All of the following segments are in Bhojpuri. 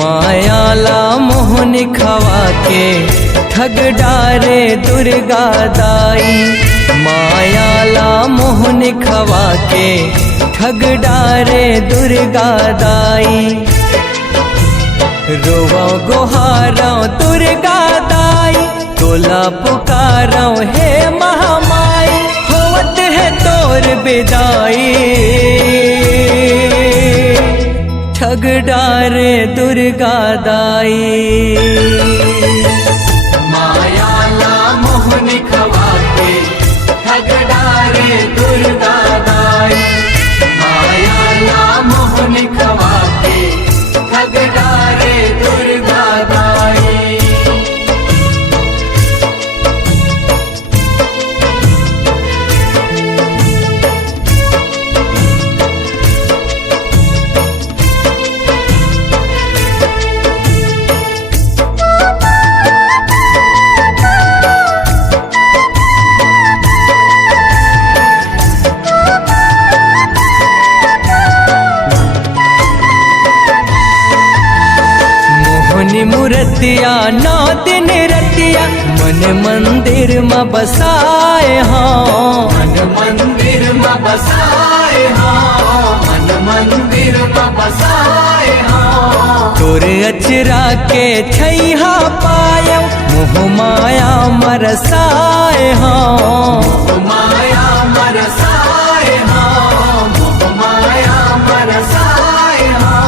मायाला मोहन खवा के ठग डारे दुर्गा दाई। मायाला मोहन खवा के ठग डारे दुर्गा दाई। रोवा गोहारा दुर्गा दाई, तोला पुकारा हे महामाई। होवत है तोर विदाई, ठग डारे दुर्गा दाई। मायाला मोहन खवा के ठग डारे दुर्गा दाई। मायाला मोहन खवा के ठग डारे दुर्गा दाई। मूर्तिया 9 दिन रतिया मन मंदिर में बसाए हाँ। मन मंदिर में बसाए हाँ। मन मंदिर में बसाए हाँ। तोर अचरा के छैहा पाय मोह माया मरसाए हाँ। माया मरसाए हाँ। माया मरसाए हाँ।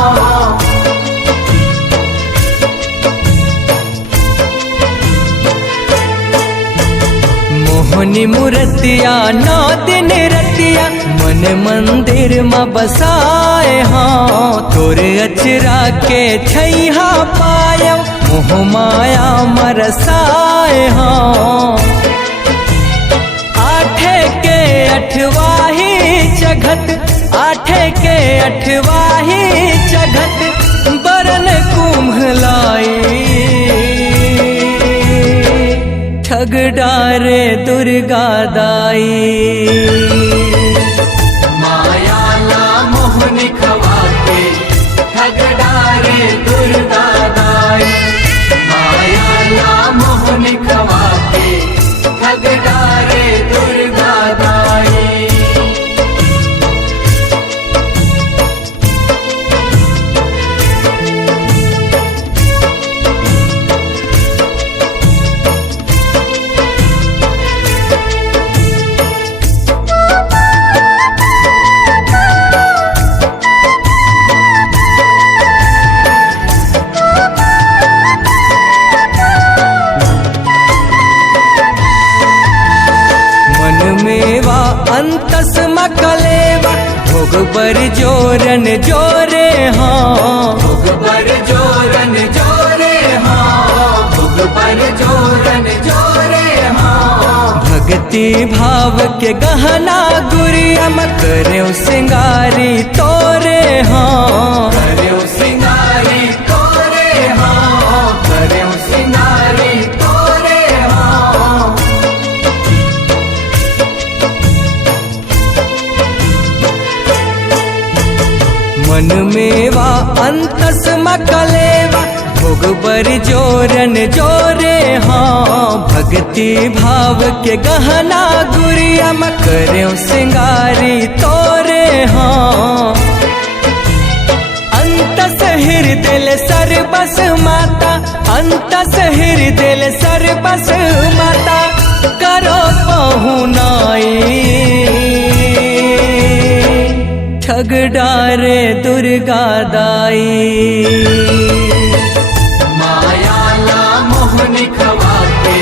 मोहनी मूर्तिया 9 दिन रतिया मन मंदिर में बसाए हाँ। तोरे अचरा के छैहा पाय मोह माया मरसाए हाँ। आठे के अठवाही जगत, आठे के अठवाही जगत बरन कुम्हलाई। ठग डारे दुर्गा दाई। मायाला मोहन खवा के ठग डारे दुर्गा दाई। मायाला मोहन खवा के ठग डारे दुर्गा दाई। अंतस मकलेवा भोग बर जोरन जोरे हाँ। भोग बर जोरन जोरे हाँ। भोग बर जोरन जोरे हाँ। भक्ति भाव के गहना गुरिया करो सिंगारी तोरे हाँ। करो सिंगारी तोरे हाँ। करो सिंगारी तोरे हाँ। मन मेवा अंतस मकलेवा भोग बर जोरन जोरे हाँ। भक्ति भाव के गहना गुरिया करो सिंगारी तोरे हाँ। अंतस हृदय सर्वस माता, अंतस हृदय सर्वस माता करो पहुनाई। ठग डारे दुर्गा दाई। मायाला मोहन खवा के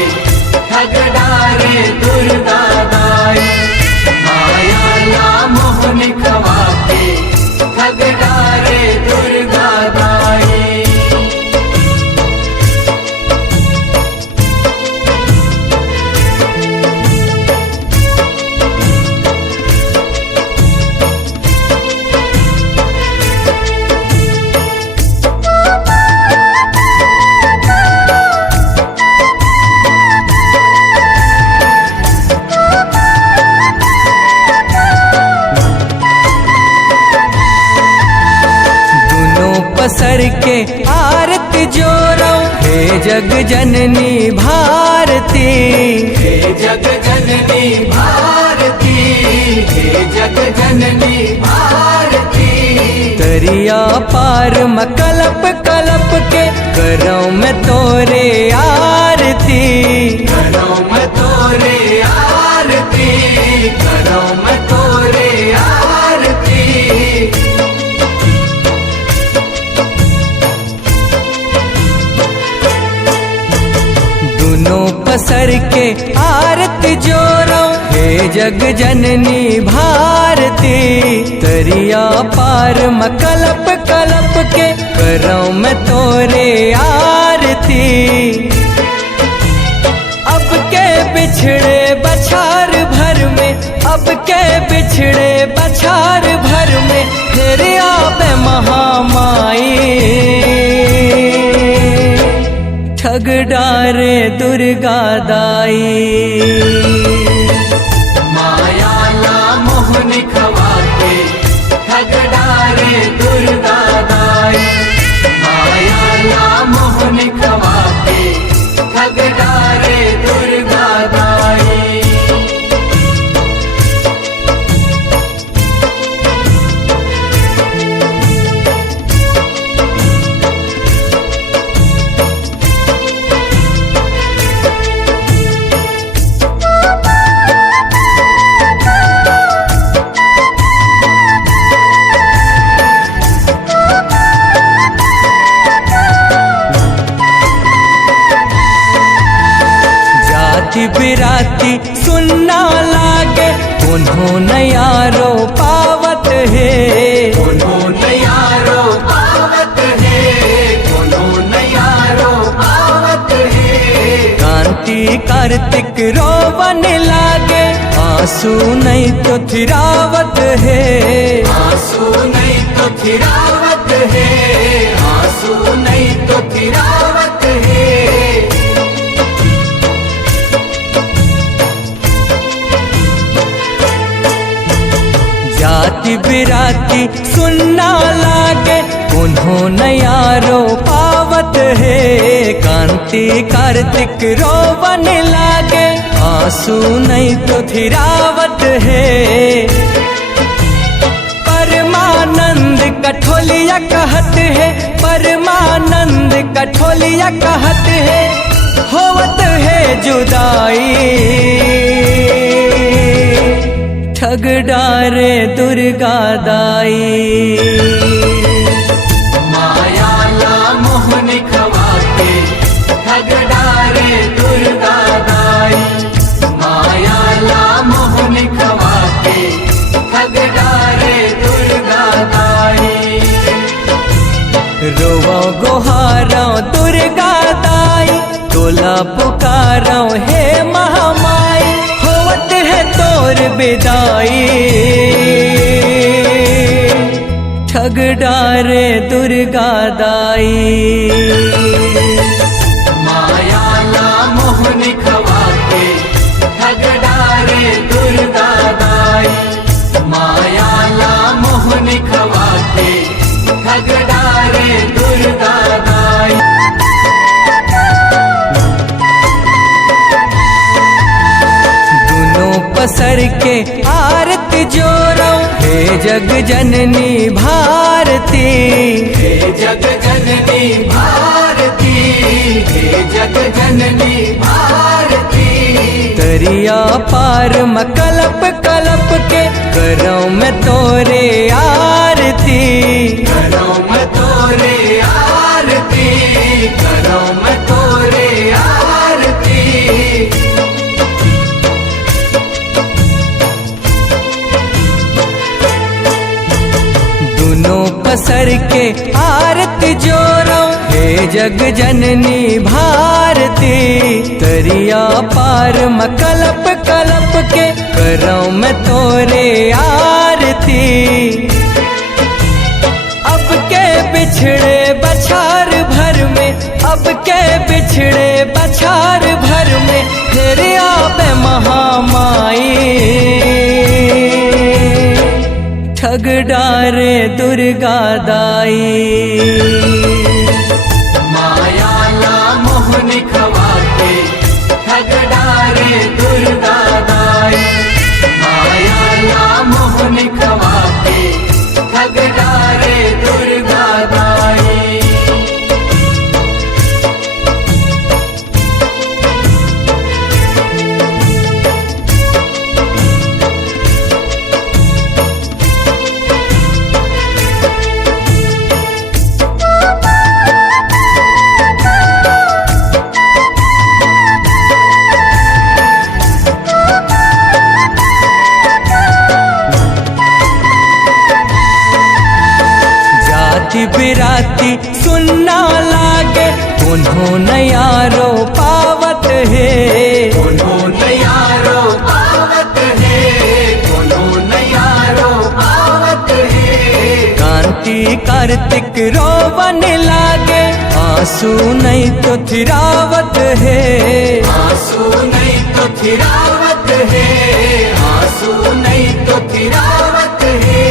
ठग डारे दुर्गा दाई। मायाला मोहन खवा के ठग डारे रे दुर्गा दाई। पसर के आरती जोरो हे जग जननी भारती, हे जग जननी भारती, हे जग जननी भारती। दरिया पार में कलप कलप के करो मैं तोरे आरती, करो मैं तोरे आरती, करो मैं तोरे आरती। पसर के आरती जोरो हे जग जननी भारती, दरिया पार में कलप कलप के करो मैं तोरे आरती। अब के बिछड़े बछार भर में, अब के बिछड़े बछार भर में फिर आवे महामाई। ठग डारे दुर्गा दाई, माया ला मोहनी खवाते ठग डारे दुर्गा दाई। माया ला मोहनी खवाते ठग डारे दुर्गा दाई। बिराती सुनना लागे उन्होंने यारो पावत है, उन्होंने यारो पावत है, उन्होंने यारो पावत है। कांति कार्तिक रोवन लागे आंसू नहीं तो थिरावत है, आंसू नहीं तो थिरावत है, आंसू नहीं तो थिरावत है। जाति बिराती सुनना लागे उन्होंने यारो पावत है, कांति कार्तिक रोवन लागे आंसू नहीं तो थिरावत है। परमानंद कठोलिया कहत है, परमानंद कठोलिया कहत है होवत है जुदाई। ठग डारे दुर्गा दाई, माया ला मोहनी खवाते ठग डारे दुर्गा दाई। माया ला मोहनी खवाते ठग डारे दुर्गा दाई। रोवा गोहारा दुर्गा दाई, तोला पुकारो हे महामाई होवत है तोर विदाई। ठग डारे दुर्गा दाई, माया ला मोहनी खवाते ठग डारे दुर्गा दाई। माया ला मोहनी खवाते ठग डारे दुर्गा दाई। पसर के आरती जोरो हे जग जननी भारती, हे जग जननी भारती, हे जग जननी भारती। दरिया पार में कलप कलप के करो मैं तोरे आरती, करो मैं तोरे आरती, करो मैं तोरे आरती। दोनों पसर सर के आरती जोरो हे जग जननी भारती। दरिया पार में कलप कलप के करूं मैं तोरे आरती। अब के बिछड़े बछार भर में, अब के बिछड़े बछार भर में फिर आवे महामाई। ठग डारे दुर्गा दाई। माया ला मोहनी खवाते ठग डारे दुर्गा दाई। माया ला मोहनी खवाते ठग डारे दुर्गा दाई। जाति बिराती सुनना लागे उन्होंने यारो पावत है। उन्होंने यारो पावत है, उन्होंने यारो पावत है। कांति कार्तिक रोवन लागे आंसू नहीं तो थिरावत है। आंसू नहीं तो थिरावत है, आंसू नहीं तो थिरावत है।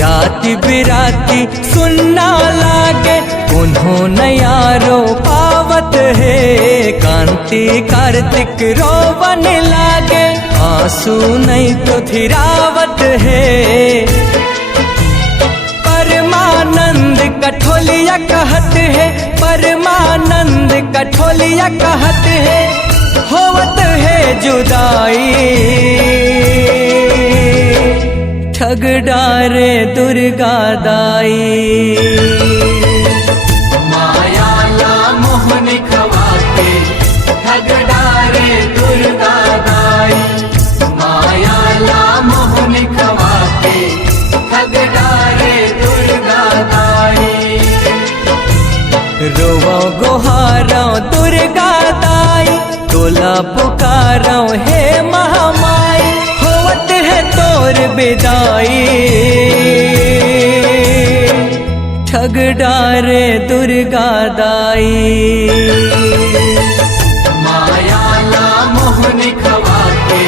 जाति बिराती सुनना लागे उन्होंने यारो पावत है। कांति कार्तिक रोवन लागे आंसू नहीं तो थिरावत है। परमानंद कठोलिया कहत है, परमानंद कठोलिया कहत है होवत है जुदाई। ठग डारे दुर्गा दाई। माया ला मोहनी खवाते ठग डारे दुर्गा दाई। माया ला मोहनी खवाते ठग डारे दुर्गा दाई। रोवो गोहारो दुर्गा दाई, तोला पुकारो हे महामाई। होवत है तोर विदाई। ठग डारे दुर्गा दाई। माया ला मोहनी खवाते